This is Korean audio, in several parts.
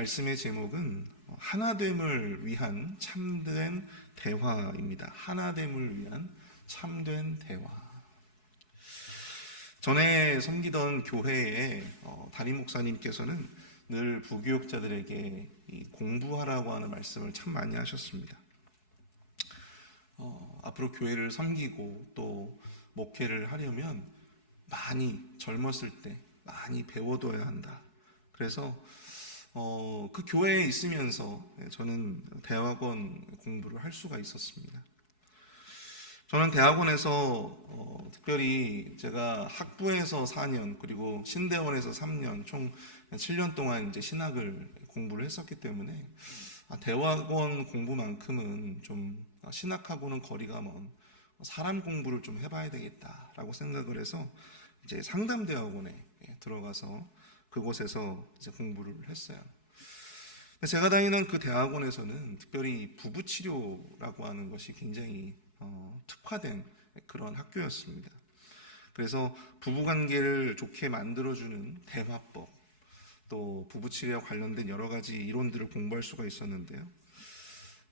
말씀의 제목은 하나됨을 위한 참된 대화입니다. 하나됨을 위한 참된 대화. 전에 섬기던 교회의 담임 목사님께서는 늘 부교육자들에게 공부하라고 하는 말씀을 참 많이 하셨습니다. 앞으로 교회를 섬기고 또 목회를 하려면 많이 젊었을 때 많이 배워둬야 한다. 그래서 그 교회에 있으면서 저는 대학원 공부를 할 수가 있었습니다. 저는 대학원에서 특별히 제가 학부에서 4년 그리고 신대원에서 3년 총 7년 동안 이제 신학을 공부를 했었기 때문에 대학원 공부만큼은 좀 신학하고는 거리가 먼 사람 공부를 좀 해봐야 되겠다라고 생각을 해서 이제 상담대학원에 들어가서 그곳에서 이제 공부를 했어요. 제가 다니는 그 대학원에서는 특별히 부부치료라고 하는 것이 굉장히 특화된 그런 학교였습니다. 그래서 부부관계를 좋게 만들어주는 대화법, 또 부부치료와 관련된 여러 가지 이론들을 공부할 수가 있었는데요.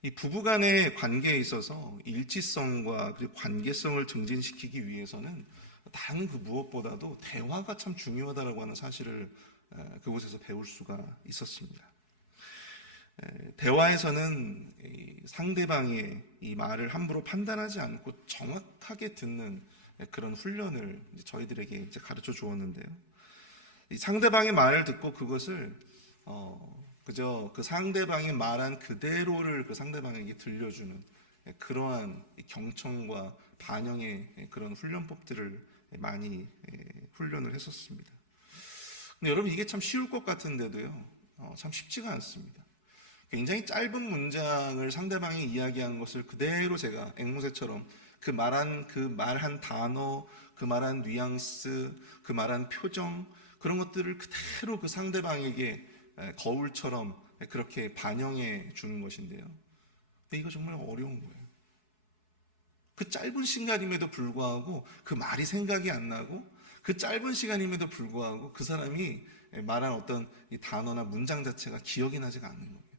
이 부부간의 관계에 있어서 일치성과 그리고 관계성을 증진시키기 위해서는 다른 그 무엇보다도 대화가 참 중요하다고 하는 사실을 그곳에서 배울 수가 있었습니다. 대화에서는 상대방의 이 말을 함부로 판단하지 않고 정확하게 듣는 그런 훈련을 저희들에게 이제 가르쳐 주었는데요. 이 상대방의 말을 듣고 그것을 그저 그 상대방이 말한 그대로를 그 상대방에게 들려주는 그러한 경청과 반영의 그런 훈련법들을 많이 훈련을 했었습니다. 근데 여러분 이게 참 쉬울 것 같은데도요, 참 쉽지가 않습니다. 굉장히 짧은 문장을 상대방이 이야기한 것을 그대로 제가 앵무새처럼 그 말한 단어, 그 말한 뉘앙스, 그 말한 표정 그런 것들을 그대로 그 상대방에게 거울처럼 그렇게 반영해 주는 것인데요. 근데 이거 정말 어려운 거예요. 그 짧은 시간임에도 불구하고 그 말이 생각이 안 나고 그 짧은 시간임에도 불구하고 그 사람이 말한 어떤 이 단어나 문장 자체가 기억이 나지가 않는 겁니다.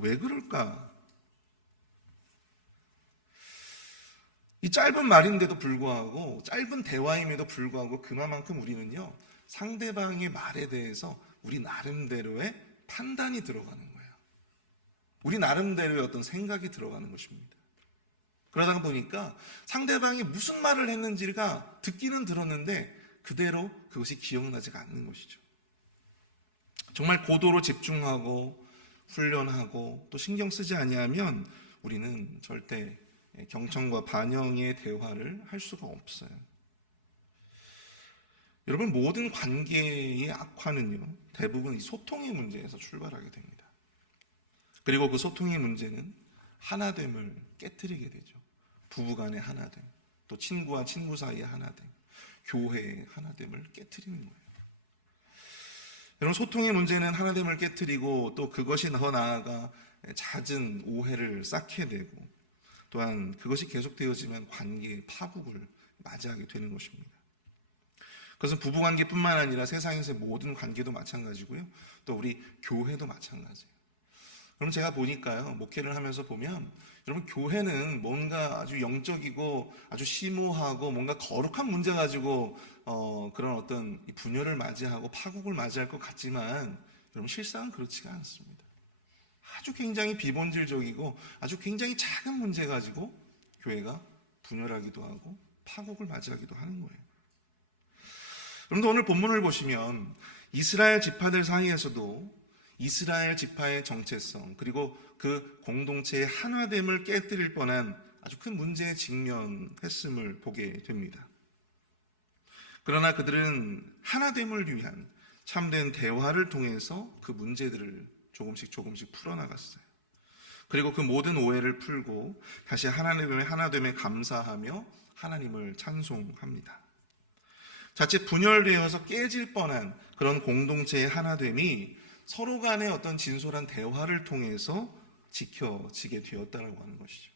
왜 그럴까? 이 짧은 말인데도 불구하고 짧은 대화임에도 불구하고 그만큼 우리는요 상대방의 말에 대해서 우리 나름대로의 판단이 들어가는 거예요. 우리 나름대로의 어떤 생각이 들어가는 것입니다. 그러다 보니까 상대방이 무슨 말을 했는지가 듣기는 들었는데 그대로 그것이 기억나지가 않는 것이죠. 정말 고도로 집중하고 훈련하고 또 신경 쓰지 아니하면 우리는 절대 경청과 반영의 대화를 할 수가 없어요. 여러분 모든 관계의 악화는요 대부분 이 소통의 문제에서 출발하게 됩니다. 그리고 그 소통의 문제는 하나됨을 깨트리게 되죠. 부부간의 하나됨, 또 친구와 친구 사이의 하나됨, 교회의 하나됨을 깨트리는 거예요. 여러분 소통의 문제는 하나됨을 깨트리고 또 그것이 더 나아가 잦은 오해를 쌓게 되고 또한 그것이 계속되어지면 관계의 파국을 맞이하게 되는 것입니다. 그것은 부부관계뿐만 아니라 세상에서의 모든 관계도 마찬가지고요. 또 우리 교회도 마찬가지예요. 그럼 제가 보니까요, 목회를 하면서 보면 여러분 교회는 뭔가 아주 영적이고 아주 심오하고 뭔가 거룩한 문제 가지고 그런 어떤 분열을 맞이하고 파국을 맞이할 것 같지만 여러분 실상은 그렇지가 않습니다. 아주 굉장히 비본질적이고 아주 굉장히 작은 문제 가지고 교회가 분열하기도 하고 파국을 맞이하기도 하는 거예요. 여러분도 오늘 본문을 보시면 이스라엘 지파들 사이에서도 이스라엘 지파의 정체성 그리고 그 공동체의 하나됨을 깨뜨릴 뻔한 아주 큰 문제에 직면했음을 보게 됩니다. 그러나 그들은 하나됨을 위한 참된 대화를 통해서 그 문제들을 조금씩 풀어나갔어요. 그리고 그 모든 오해를 풀고 다시 하나님의 하나됨에 감사하며 하나님을 찬송합니다. 자칫 분열되어서 깨질 뻔한 그런 공동체의 하나됨이 서로 간의 어떤 진솔한 대화를 통해서 지켜지게 되었다라고 하는 것이죠.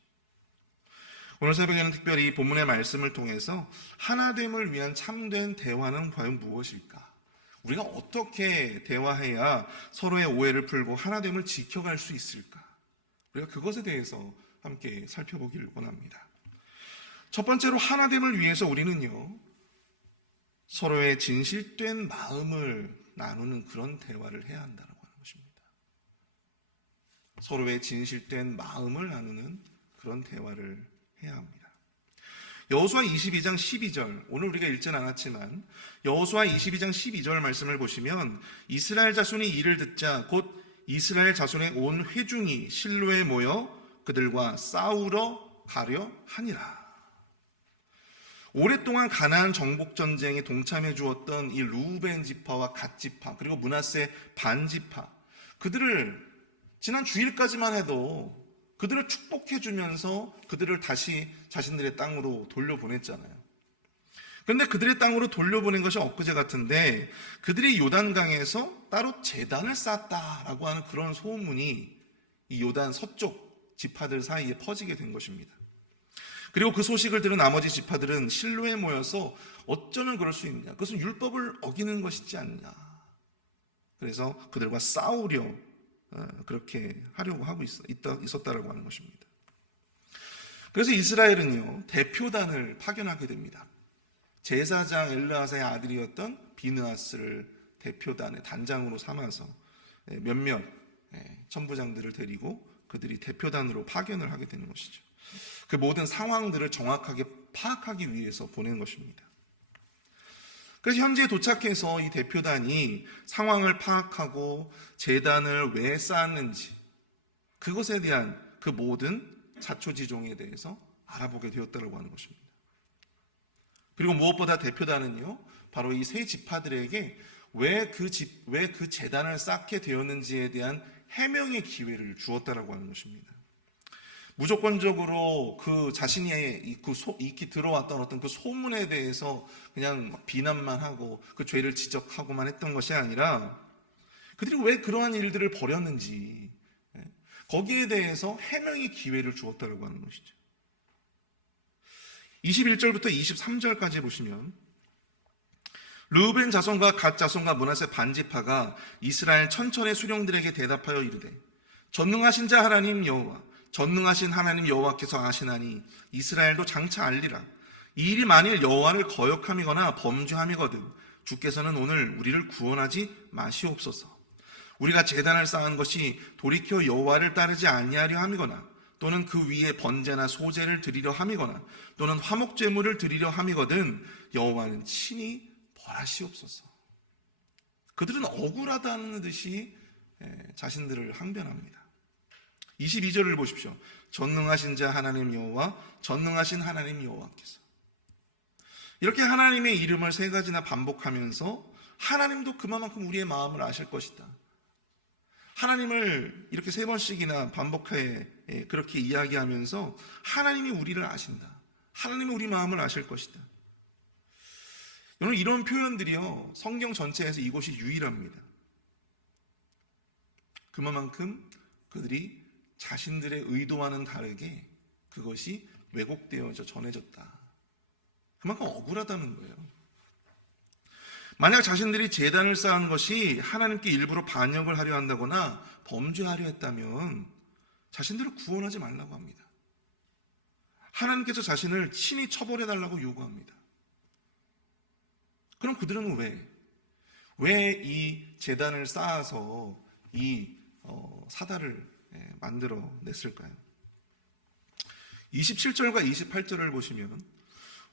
오늘 새벽에는 특별히 본문의 말씀을 통해서 하나됨을 위한 참된 대화는 과연 무엇일까? 우리가 어떻게 대화해야 서로의 오해를 풀고 하나됨을 지켜갈 수 있을까? 우리가 그것에 대해서 함께 살펴보기를 원합니다. 첫 번째로 하나됨을 위해서 우리는요, 서로의 진실된 마음을 나누는 그런 대화를 해야 한다고 하는 것입니다. 서로의 진실된 마음을 나누는 그런 대화를 해야 합니다. 여호수아 22장 12절, 오늘 우리가 읽진 않았지만 여호수아 22장 12절 말씀을 보시면 이스라엘 자손이 이를 듣자 곧 이스라엘 자손의 온 회중이 실로에 모여 그들과 싸우러 가려 하니라. 오랫동안 가나안 정복 전쟁에 동참해 주었던 이 루벤 지파와 갓 지파, 그리고 므낫세 반 지파, 그들을 지난 주일까지만 해도 그들을 축복해 주면서 그들을 다시 자신들의 땅으로 돌려보냈잖아요. 그런데 그들의 땅으로 돌려보낸 것이 엊그제 같은데 그들이 요단강에서 따로 제단을 쌓았다라고 하는 그런 소문이 이 요단 서쪽 지파들 사이에 퍼지게 된 것입니다. 그리고 그 소식을 들은 나머지 지파들은 실로에 모여서 어쩌면 그럴 수 있냐, 그것은 율법을 어기는 것이지 않냐, 그래서 그들과 싸우려 그렇게 하려고 하고 있었다라고 하는 것입니다. 그래서 이스라엘은요, 대표단을 파견하게 됩니다. 제사장 엘르아사의 아들이었던 비느하스를 대표단의 단장으로 삼아서 몇몇 천부장들을 데리고 그들이 대표단으로 파견을 하게 되는 것이죠. 그 모든 상황들을 정확하게 파악하기 위해서 보낸 것입니다. 그래서 현지에 도착해서 이 대표단이 상황을 파악하고 제단을 왜 쌓았는지, 그것에 대한 그 모든 자초지종에 대해서 알아보게 되었다고 하는 것입니다. 그리고 무엇보다 대표단은요, 바로 이 세 지파들에게 왜 그 제단을 쌓게 되었는지에 대한 해명의 기회를 주었다라고 하는 것입니다. 무조건적으로 그 자신이 익히 들어왔던 어떤 그 소문에 대해서 그냥 비난만 하고 그 죄를 지적하고만 했던 것이 아니라 그들이 왜 그러한 일들을 벌였는지 거기에 대해서 해명의 기회를 주었다고 하는 것이죠. 21절부터 23절까지 보시면 르우벤 자손과 갓 자손과 므낫세 반지파가 이스라엘 천천의 수령들에게 대답하여 이르되 전능하신 자 하나님 여호와 전능하신 하나님 여호와께서 아시나니 이스라엘도 장차 알리라. 이 일이 만일 여호와를 거역함이거나 범죄함이거든 주께서는 오늘 우리를 구원하지 마시옵소서. 우리가 제단을 쌓은 것이 돌이켜 여호와를 따르지 아니하려 함이거나 또는 그 위에 번제나 소제를 드리려 함이거나 또는 화목제물을 드리려 함이거든 여호와는 친히 벌하시옵소서. 그들은 억울하다는 듯이 자신들을 항변합니다. 22절을 보십시오. 전능하신 자 하나님 여호와, 전능하신 하나님 여호와께서. 이렇게 하나님의 이름을 세 가지나 반복하면서 하나님도 그만큼 우리의 마음을 아실 것이다. 하나님을 이렇게 세 번씩이나 반복해 그렇게 이야기하면서 하나님이 우리를 아신다. 하나님이 우리 마음을 아실 것이다. 여러분, 이런 표현들이요, 성경 전체에서 이것이 유일합니다. 그만큼 그들이 자신들의 의도와는 다르게 그것이 왜곡되어져 전해졌다. 그만큼 억울하다는 거예요. 만약 자신들이 제단을 쌓은 것이 하나님께 일부러 반역을 하려 한다거나 범죄하려 했다면 자신들을 구원하지 말라고 합니다. 하나님께서 자신을 친히 처벌해달라고 요구합니다. 그럼 그들은 왜 이 제단을 쌓아서 이 사다를 만들어냈을까요? 27절과 28절을 보시면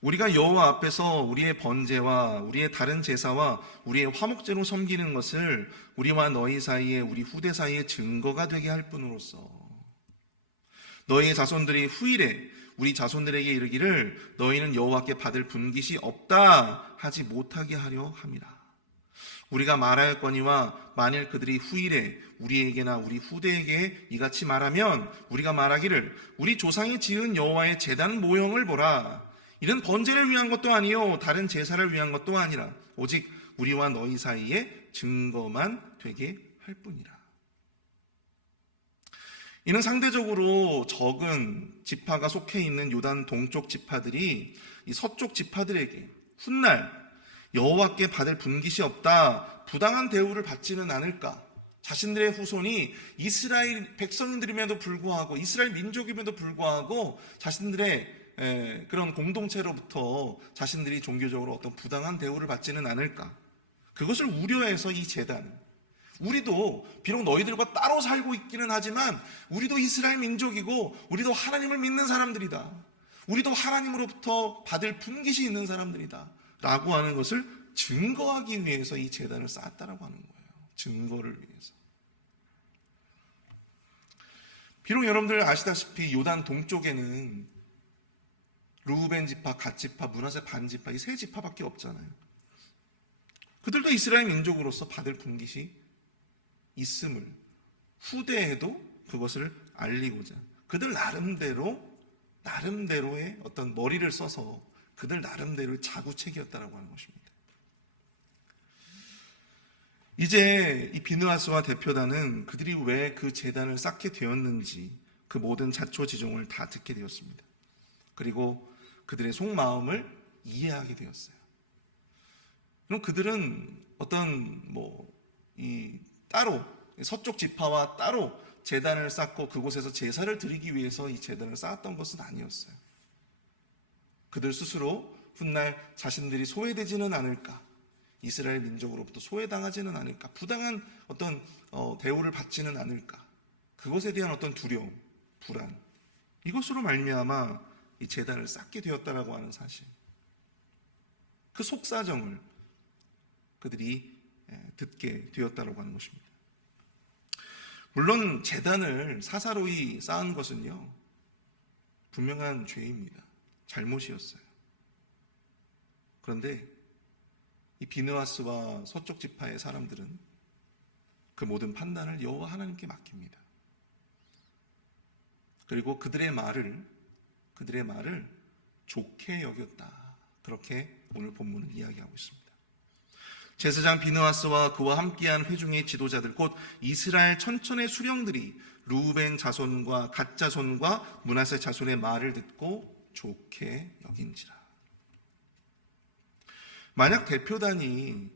우리가 여호와 앞에서 우리의 번제와 우리의 다른 제사와 우리의 화목제로 섬기는 것을 우리와 너희 사이에 우리 후대 사이에 증거가 되게 할 뿐으로써 너희의 자손들이 후일에 우리 자손들에게 이르기를 너희는 여호와께 받을 분깃이 없다 하지 못하게 하려 함이라. 우리가 말하였거니와 만일 그들이 후일에 우리에게나 우리 후대에게 이같이 말하면 우리가 말하기를 우리 조상이 지은 여호와의 제단 모형을 보라. 이는 번제를 위한 것도 아니요 다른 제사를 위한 것도 아니라 오직 우리와 너희 사이에 증거만 되게 할 뿐이라. 이는 상대적으로 적은 지파가 속해 있는 요단 동쪽 지파들이 이 서쪽 지파들에게 훗날 여호와께 받을 분깃이 없다, 부당한 대우를 받지는 않을까? 자신들의 후손이 이스라엘 백성들임에도 불구하고, 이스라엘 민족임에도 불구하고 자신들의 그런 공동체로부터 자신들이 종교적으로 어떤 부당한 대우를 받지는 않을까? 그것을 우려해서 이 제단, 우리도 비록 너희들과 따로 살고 있기는 하지만 우리도 이스라엘 민족이고 우리도 하나님을 믿는 사람들이다. 우리도 하나님으로부터 받을 분깃이 있는 사람들이다. 라고 하는 것을 증거하기 위해서 이 제단을 쌓았다라고 하는 거예요. 증거를 위해서. 비록 여러분들 아시다시피 요단 동쪽에는 르우벤 지파, 갓 지파, 므낫세 반 지파 이 세 지파밖에 없잖아요. 그들도 이스라엘 민족으로서 받을 분깃이 있음을 후대에도 그것을 알리고자 그들 나름대로의 어떤 머리를 써서 그들 나름대로의 자구책이었다라고 하는 것입니다. 이제 이 비느하스와 대표단은 그들이 왜 그 제단을 쌓게 되었는지 그 모든 자초지종을 다 듣게 되었습니다. 그리고 그들의 속마음을 이해하게 되었어요. 그럼 그들은 어떤 따로 서쪽 지파와 따로 제단을 쌓고 그곳에서 제사를 드리기 위해서 이 제단을 쌓았던 것은 아니었어요. 그들 스스로 훗날 자신들이 소외되지는 않을까, 이스라엘 민족으로부터 소외당하지는 않을까, 부당한 어떤 대우를 받지는 않을까, 그것에 대한 어떤 두려움, 불안, 이것으로 말미암아 이 제단을 쌓게 되었다라고 하는 사실, 그 속사정을 그들이 듣게 되었다라고 하는 것입니다. 물론 제단을 사사로이 쌓은 것은요, 분명한 죄입니다. 잘못이었어요. 그런데 이 비느하스와 서쪽 지파의 사람들은 그 모든 판단을 여호와 하나님께 맡깁니다. 그리고 그들의 말을 좋게 여겼다. 그렇게 오늘 본문은 이야기하고 있습니다. 제사장 비느하스와 그와 함께한 회중의 지도자들 곧 이스라엘 천천의 수령들이 르우벤 자손과 갓 자손과 므낫세 자손의 말을 듣고 좋게 여긴지라. 만약 대표단이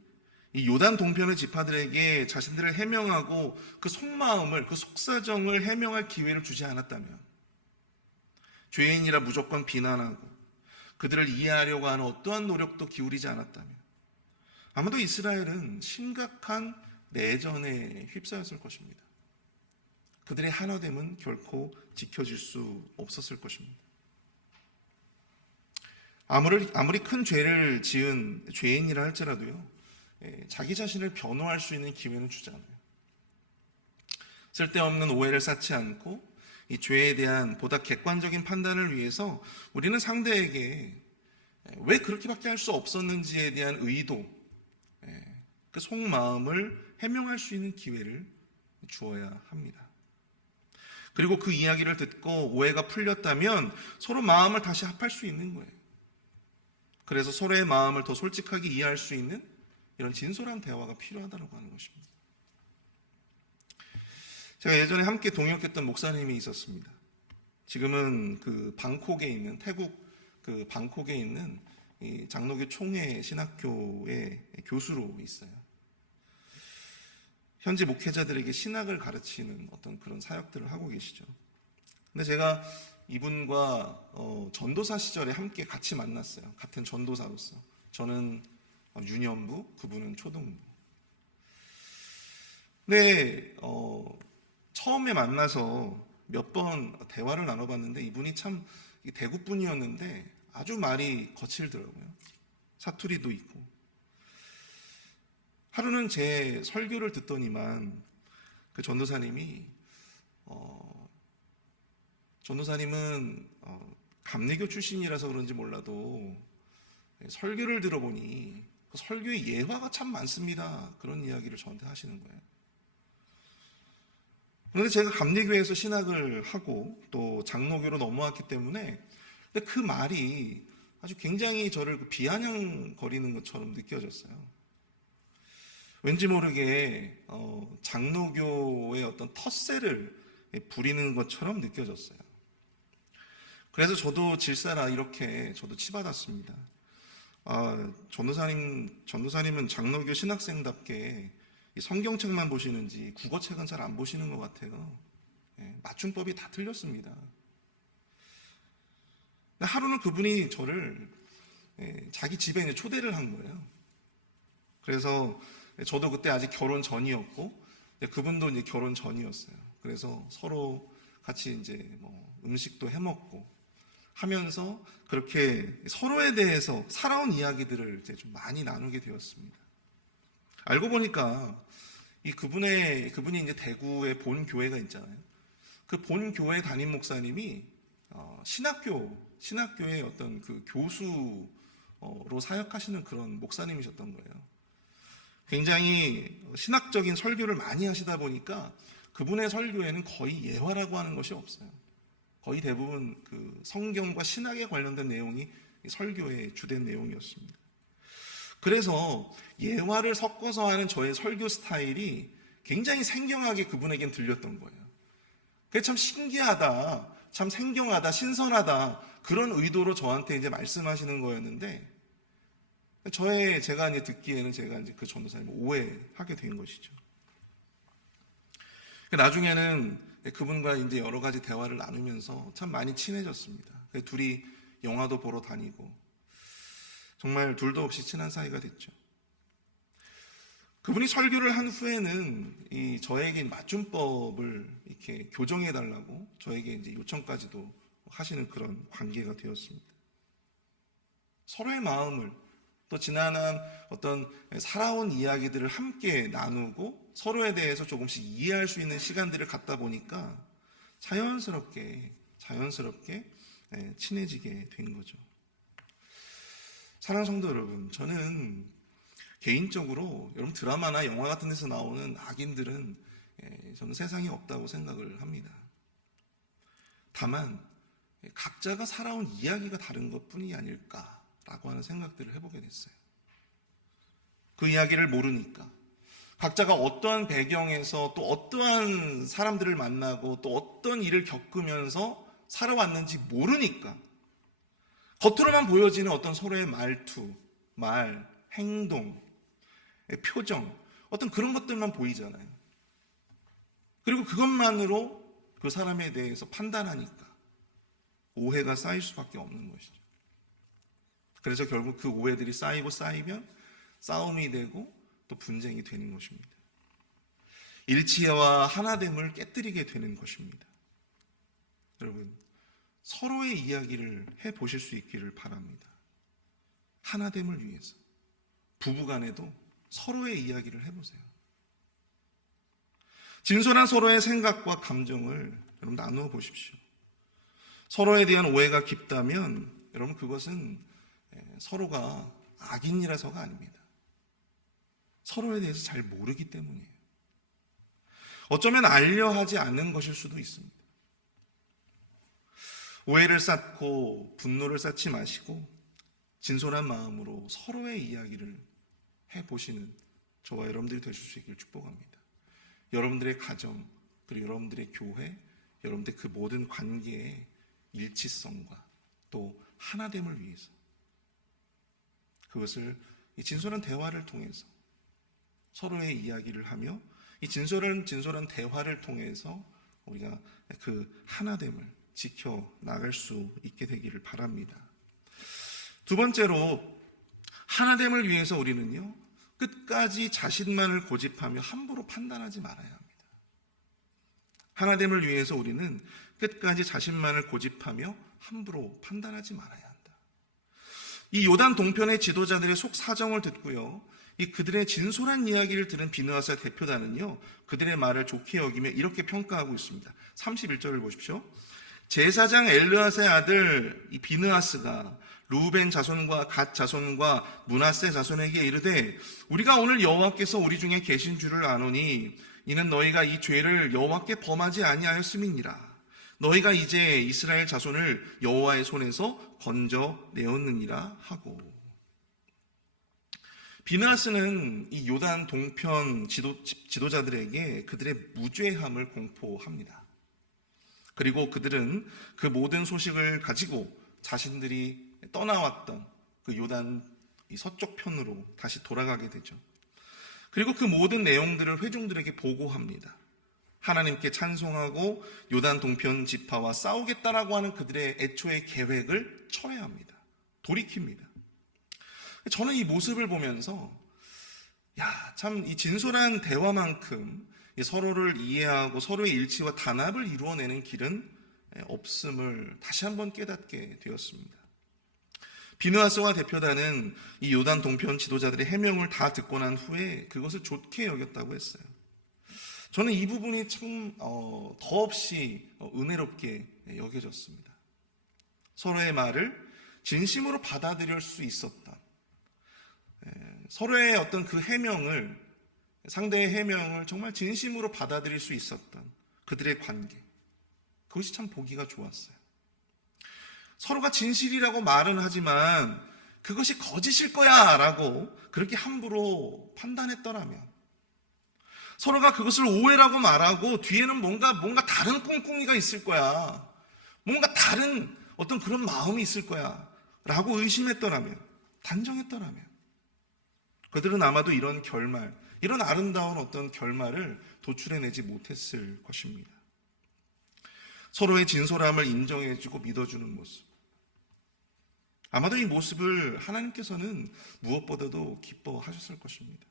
이 요단 동편의 지파들에게 자신들을 해명하고 그 속마음을, 그 속사정을 해명할 기회를 주지 않았다면, 죄인이라 무조건 비난하고 그들을 이해하려고 하는 어떠한 노력도 기울이지 않았다면 아마도 이스라엘은 심각한 내전에 휩싸였을 것입니다. 그들의 하나됨은 결코 지켜질 수 없었을 것입니다. 아무리 큰 죄를 지은 죄인이라 할지라도요, 자기 자신을 변호할 수 있는 기회는 주지 않아요. 쓸데없는 오해를 쌓지 않고 이 죄에 대한 보다 객관적인 판단을 위해서 우리는 상대에게 왜 그렇게밖에 할 수 없었는지에 대한 의도, 그 속마음을 해명할 수 있는 기회를 주어야 합니다. 그리고 그 이야기를 듣고 오해가 풀렸다면 서로 마음을 다시 합할 수 있는 거예요. 그래서 서로의 마음을 더 솔직하게 이해할 수 있는 이런 진솔한 대화가 필요하다고 하는 것입니다. 제가 예전에 함께 동역했던 목사님이 있었습니다. 지금은 그 방콕에 있는, 태국 그 방콕에 있는 이 장로교 총회 신학교의 교수로 있어요. 현지 목회자들에게 신학을 가르치는 어떤 그런 사역들을 하고 계시죠. 근데 제가 이분과 전도사 시절에 함께 같이 만났어요. 같은 전도사로서. 저는 유년부, 그분은 초등부. 근데 처음에 만나서 몇 번 대화를 나눠봤는데 이분이 참 대구 분이었는데 아주 말이 거칠더라고요. 사투리도 있고. 하루는 제 설교를 듣더니만 그 전도사님은 감리교 출신이라서 그런지 몰라도 설교를 들어보니 그 설교의 예화가 참 많습니다. 그런 이야기를 저한테 하시는 거예요. 그런데 제가 감리교에서 신학을 하고 또 장로교로 넘어왔기 때문에 그 말이 아주 굉장히 저를 비아냥거리는 것처럼 느껴졌어요. 왠지 모르게 장로교의 어떤 텃세를 부리는 것처럼 느껴졌어요. 그래서 저도 질사라 이렇게 저도 치받았습니다. 전도사님은 장로교 신학생답게 이 성경책만 보시는지 국어책은 잘 안 보시는 것 같아요. 맞춤법이 다 틀렸습니다. 하루는 그분이 저를 자기 집에 이제 초대를 한 거예요. 그래서 저도 그때 아직 결혼 전이었고 그분도 이제 결혼 전이었어요. 그래서 서로 같이 이제 뭐 음식도 해 먹고 하면서 그렇게 서로에 대해서 살아온 이야기들을 이제 좀 많이 나누게 되었습니다. 알고 보니까 그분이 이제 대구에 본 교회가 있잖아요. 그 본 교회 담임 목사님이 신학교의 어떤 그 교수로 사역하시는 그런 목사님이셨던 거예요. 굉장히 신학적인 설교를 많이 하시다 보니까 그분의 설교에는 거의 예화라고 하는 것이 없어요. 거의 대부분 그 성경과 신학에 관련된 내용이 설교의 주된 내용이었습니다. 그래서 예화를 섞어서 하는 저의 설교 스타일이 굉장히 생경하게 그분에겐 들렸던 거예요. 그게 참 신기하다, 참 생경하다, 신선하다 그런 의도로 저한테 이제 말씀하시는 거였는데 제가 이제 듣기에는 제가 이제 그 전도사님을 오해하게 된 것이죠. 나중에는 그분과 이제 여러 가지 대화를 나누면서 참 많이 친해졌습니다. 둘이 영화도 보러 다니고 정말 둘도 없이 친한 사이가 됐죠. 그분이 설교를 한 후에는 저에게 맞춤법을 이렇게 교정해 달라고 저에게 이제 요청까지도 하시는 그런 관계가 되었습니다. 서로의 마음을 또 지난한 어떤 살아온 이야기들을 함께 나누고 서로에 대해서 조금씩 이해할 수 있는 시간들을 갖다 보니까 자연스럽게 친해지게 된 거죠. 사랑하는 성도 여러분, 저는 개인적으로 여러분 드라마나 영화 같은 데서 나오는 악인들은 저는 세상에 없다고 생각을 합니다. 다만 각자가 살아온 이야기가 다른 것뿐이 아닐까라고 하는 생각들을 해보게 됐어요. 그 이야기를 모르니까 각자가 어떠한 배경에서 또 어떠한 사람들을 만나고 또 어떤 일을 겪으면서 살아왔는지 모르니까 겉으로만 보여지는 어떤 서로의 말투, 말, 행동, 표정, 어떤 그런 것들만 보이잖아요. 그리고 그것만으로 그 사람에 대해서 판단하니까 오해가 쌓일 수밖에 없는 것이죠. 그래서 결국 그 오해들이 쌓이면 싸움이 되고 또 분쟁이 되는 것입니다. 일치와 하나됨을 깨뜨리게 되는 것입니다. 여러분, 서로의 이야기를 해보실 수 있기를 바랍니다. 하나됨을 위해서 부부간에도 서로의 이야기를 해보세요. 진솔한 서로의 생각과 감정을 여러분 나누어 보십시오. 서로에 대한 오해가 깊다면 여러분 그것은 서로가 악인이라서가 아닙니다. 서로에 대해서 잘 모르기 때문이에요. 어쩌면 알려 하지 않는 것일 수도 있습니다. 오해를 쌓고 분노를 쌓지 마시고 진솔한 마음으로 서로의 이야기를 해보시는 저와 여러분들이 되실 수 있기를 축복합니다. 여러분들의 가정, 그리고 여러분들의 교회, 여러분들의 그 모든 관계의 일치성과 또 하나됨을 위해서 그것을 이 진솔한 대화를 통해서 서로의 이야기를 하며 이 진솔한 대화를 통해서 우리가 그 하나됨을 지켜나갈 수 있게 되기를 바랍니다. 두 번째로 하나됨을 위해서 우리는요 끝까지 자신만을 고집하며 함부로 판단하지 말아야 합니다. 하나됨을 위해서 우리는 끝까지 자신만을 고집하며 함부로 판단하지 말아야 한다. 이 요단 동편의 지도자들의 속 사정을 듣고요 그들의 진솔한 이야기를 들은 비느하스의 대표단은요 그들의 말을 좋게 여기며 이렇게 평가하고 있습니다. 31절을 보십시오. 제사장 엘르앗의 아들 이 비느하스가 루벤 자손과 갓 자손과 므낫세 자손에게 이르되 우리가 오늘 여호와께서 우리 중에 계신 줄을 아노니 이는 너희가 이 죄를 여호와께 범하지 아니하였음이니라. 너희가 이제 이스라엘 자손을 여호와의 손에서 건져내었느니라 하고. 비느하스는 이 요단 동편 지도자들에게 그들의 무죄함을 공포합니다. 그리고 그들은 그 모든 소식을 가지고 자신들이 떠나왔던 그 요단 이 서쪽 편으로 다시 돌아가게 되죠. 그리고 그 모든 내용들을 회중들에게 보고합니다. 하나님께 찬송하고 요단 동편 지파와 싸우겠다라고 하는 그들의 애초의 계획을 철회합니다. 돌이킵니다. 저는 이 모습을 보면서 참 이 진솔한 대화만큼 서로를 이해하고 서로의 일치와 단합을 이루어내는 길은 없음을 다시 한번 깨닫게 되었습니다. 비느하스와 대표단은 이 요단 동편 지도자들의 해명을 다 듣고 난 후에 그것을 좋게 여겼다고 했어요. 저는 이 부분이 참 더없이 은혜롭게 여겨졌습니다. 서로의 말을 진심으로 받아들일 수 있었던, 서로의 어떤 그 해명을, 상대의 해명을 정말 진심으로 받아들일 수 있었던 그들의 관계, 그것이 참 보기가 좋았어요. 서로가 진실이라고 말은 하지만 그것이 거짓일 거야 라고 그렇게 함부로 판단했더라면, 서로가 그것을 오해라고 말하고 뒤에는 뭔가 다른 꿍꿍이가 있을 거야, 뭔가 다른 어떤 그런 마음이 있을 거야 라고 의심했더라면, 단정했더라면, 그들은 아마도 이런 결말, 이런 아름다운 어떤 결말을 도출해내지 못했을 것입니다. 서로의 진솔함을 인정해주고 믿어주는 모습, 아마도 이 모습을 하나님께서는 무엇보다도 기뻐하셨을 것입니다.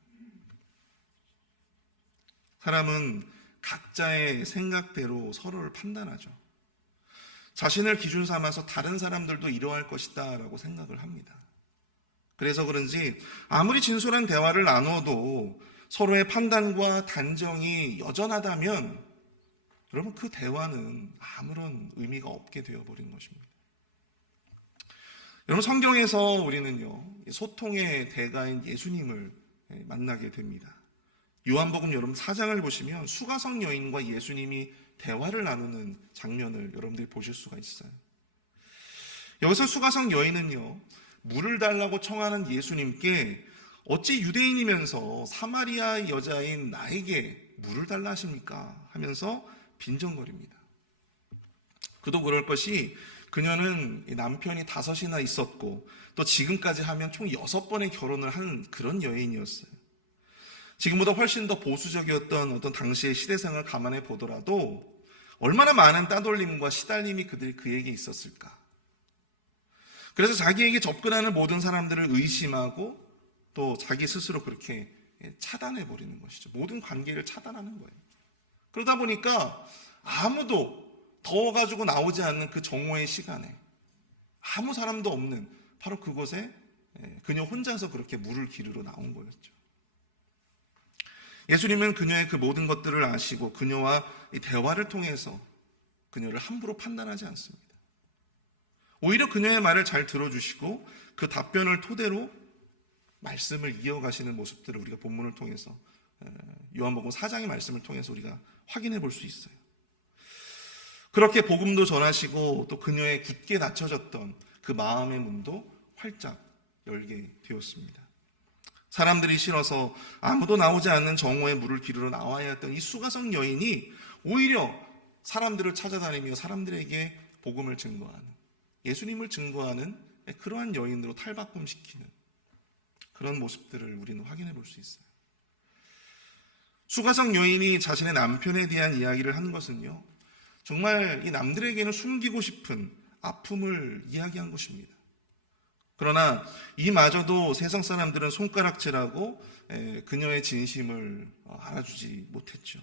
사람은 각자의 생각대로 서로를 판단하죠. 자신을 기준 삼아서 다른 사람들도 이러할 것이다 라고 생각을 합니다. 그래서 그런지 아무리 진솔한 대화를 나누어도 서로의 판단과 단정이 여전하다면 여러분, 그 대화는 아무런 의미가 없게 되어버린 것입니다. 여러분, 성경에서 우리는요, 소통의 대가인 예수님을 만나게 됩니다. 요한복음 여러분 4장을 보시면 수가성 여인과 예수님이 대화를 나누는 장면을 여러분들이 보실 수가 있어요. 여기서 수가성 여인은요, 물을 달라고 청하는 예수님께 어찌 유대인이면서 사마리아 여자인 나에게 물을 달라 하십니까? 하면서 빈정거립니다. 그도 그럴 것이 그녀는 남편이 5이나 있었고 또 지금까지 하면 총 6번의 결혼을 한 그런 여인이었어요. 지금보다 훨씬 더 보수적이었던 어떤 당시의 시대상을 감안해 보더라도 얼마나 많은 따돌림과 시달림이 그에게 있었을까. 그래서 자기에게 접근하는 모든 사람들을 의심하고 또 자기 스스로 그렇게 차단해 버리는 것이죠. 모든 관계를 차단하는 거예요. 그러다 보니까 아무도 더워가지고 나오지 않는 그 정오의 시간에 아무 사람도 없는 바로 그곳에 그녀 혼자서 그렇게 물을 기르러 나온 거였죠. 예수님은 그녀의 그 모든 것들을 아시고 그녀와 이 대화를 통해서 그녀를 함부로 판단하지 않습니다. 오히려 그녀의 말을 잘 들어주시고 그 답변을 토대로 말씀을 이어가시는 모습들을 우리가 본문을 통해서, 요한복음 4장의 말씀을 통해서 우리가 확인해 볼 수 있어요. 그렇게 복음도 전하시고 또 그녀의 굳게 닫혀졌던 그 마음의 문도 활짝 열게 되었습니다. 사람들이 싫어서 아무도 나오지 않는 정오에 물을 기르러 나와야 했던 이 수가성 여인이 오히려 사람들을 찾아다니며 사람들에게 복음을 증거하는, 예수님을 증거하는 그러한 여인으로 탈바꿈시키는 그런 모습들을 우리는 확인해 볼 수 있어요. 수가성 여인이 자신의 남편에 대한 이야기를 한 것은요, 정말 이 남들에게는 숨기고 싶은 아픔을 이야기한 것입니다. 그러나 이마저도 세상 사람들은 손가락질하고 그녀의 진심을 알아주지 못했죠.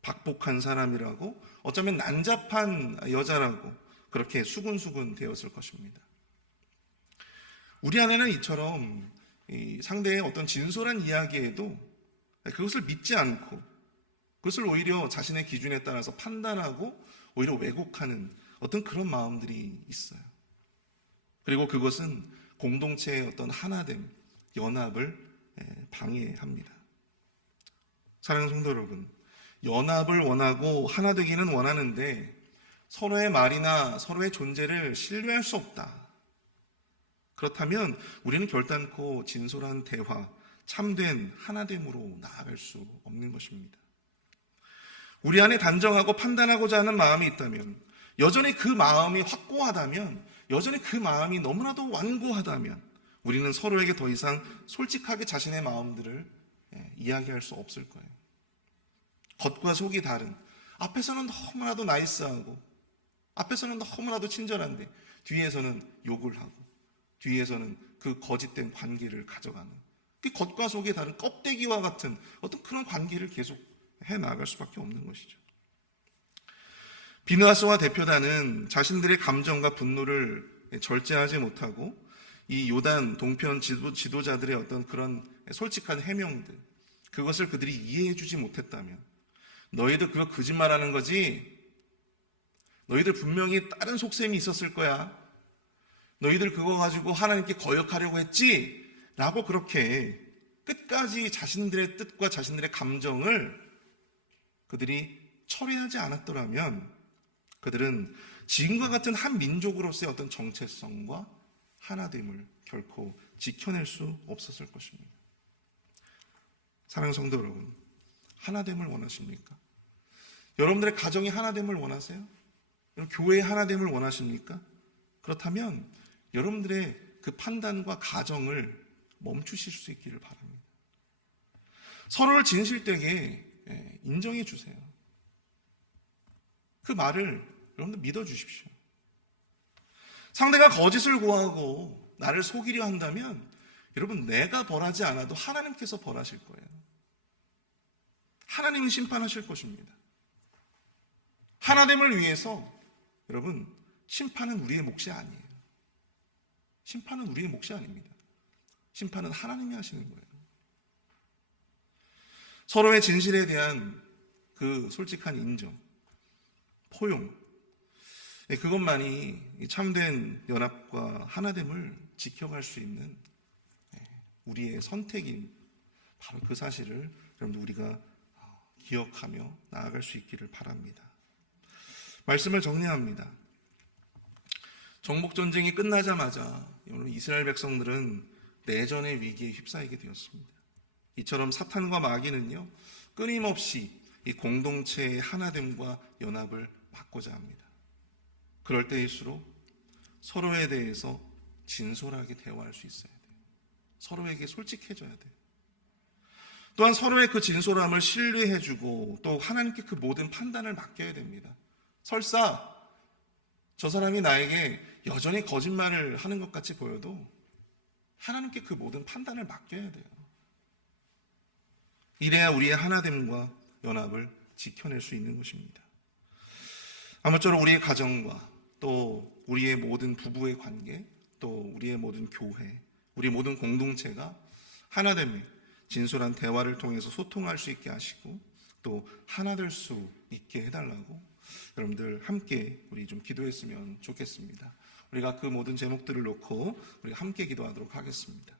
박복한 사람이라고, 어쩌면 난잡한 여자라고 그렇게 수군수군 되었을 것입니다. 우리 안에는 이처럼 이 상대의 어떤 진솔한 이야기에도 그것을 믿지 않고 그것을 오히려 자신의 기준에 따라서 판단하고 오히려 왜곡하는 어떤 그런 마음들이 있어요. 그리고 그것은 공동체의 어떤 하나됨, 연합을 방해합니다. 사랑하는 성도 여러분, 연합을 원하고 하나 되기는 원하는데 서로의 말이나 서로의 존재를 신뢰할 수 없다. 그렇다면 우리는 결단코 진솔한 대화, 참된 하나됨으로 나아갈 수 없는 것입니다. 우리 안에 단정하고 판단하고자 하는 마음이 있다면, 여전히 그 마음이 확고하다면, 여전히 그 마음이 너무나도 완고하다면 우리는 서로에게 더 이상 솔직하게 자신의 마음들을 이야기할 수 없을 거예요. 겉과 속이 다른, 앞에서는 너무나도 나이스하고 앞에서는 너무나도 친절한데 뒤에서는 욕을 하고 뒤에서는 그 거짓된 관계를 가져가는, 그 겉과 속이 다른 껍데기와 같은 어떤 그런 관계를 계속 해나갈 수밖에 없는 것이죠. 비느하스와 대표단은 자신들의 감정과 분노를 절제하지 못하고 이 요단 동편 지도자들의 어떤 그런 솔직한 해명들, 그것을 그들이 이해해주지 못했다면, 너희들 그거 거짓말하는 거지? 너희들 분명히 다른 속셈이 있었을 거야. 너희들 그거 가지고 하나님께 거역하려고 했지? 라고 그렇게 끝까지 자신들의 뜻과 자신들의 감정을 그들이 처리하지 않았더라면 그들은 지금과 같은 한 민족으로서의 어떤 정체성과 하나됨을 결코 지켜낼 수 없었을 것입니다. 사랑하는 성도 여러분, 하나됨을 원하십니까? 여러분들의 가정이 하나됨을 원하세요? 교회의 하나됨을 원하십니까? 그렇다면 여러분들의 그 판단과 가정을 멈추실 수 있기를 바랍니다. 서로를 진실되게 인정해 주세요. 그 말을 여러분들 믿어주십시오. 상대가 거짓을 구하고 나를 속이려 한다면 여러분, 내가 벌하지 않아도 하나님께서 벌하실 거예요. 하나님은 심판하실 것입니다. 하나됨을 위해서 여러분, 심판은 우리의 몫이 아니에요. 심판은 우리의 몫이 아닙니다. 심판은 하나님이 하시는 거예요. 서로의 진실에 대한 그 솔직한 인정, 포용, 그것만이 참된 연합과 하나됨을 지켜갈 수 있는 우리의 선택인, 바로 그 사실을 여러분들 우리가 기억하며 나아갈 수 있기를 바랍니다. 말씀을 정리합니다. 정복전쟁이 끝나자마자 이스라엘 백성들은 내전의 위기에 휩싸이게 되었습니다. 이처럼 사탄과 마귀는요, 끊임없이 이 공동체의 하나됨과 연합을 막고자 합니다. 그럴 때일수록 서로에 대해서 진솔하게 대화할 수 있어야 돼요. 서로에게 솔직해져야 돼요. 또한 서로의 그 진솔함을 신뢰해주고 또 하나님께 그 모든 판단을 맡겨야 됩니다. 설사 저 사람이 나에게 여전히 거짓말을 하는 것 같이 보여도 하나님께 그 모든 판단을 맡겨야 돼요. 이래야 우리의 하나됨과 연합을 지켜낼 수 있는 것입니다. 아무쪼록 우리의 가정과 또 우리의 모든 부부의 관계, 또 우리의 모든 교회, 우리 모든 공동체가 하나됨의 진솔한 대화를 통해서 소통할 수 있게 하시고 또 하나 될 수 있게 해달라고 여러분들 함께 우리 좀 기도했으면 좋겠습니다. 우리가 그 모든 제목들을 놓고 우리가 함께 기도하도록 하겠습니다.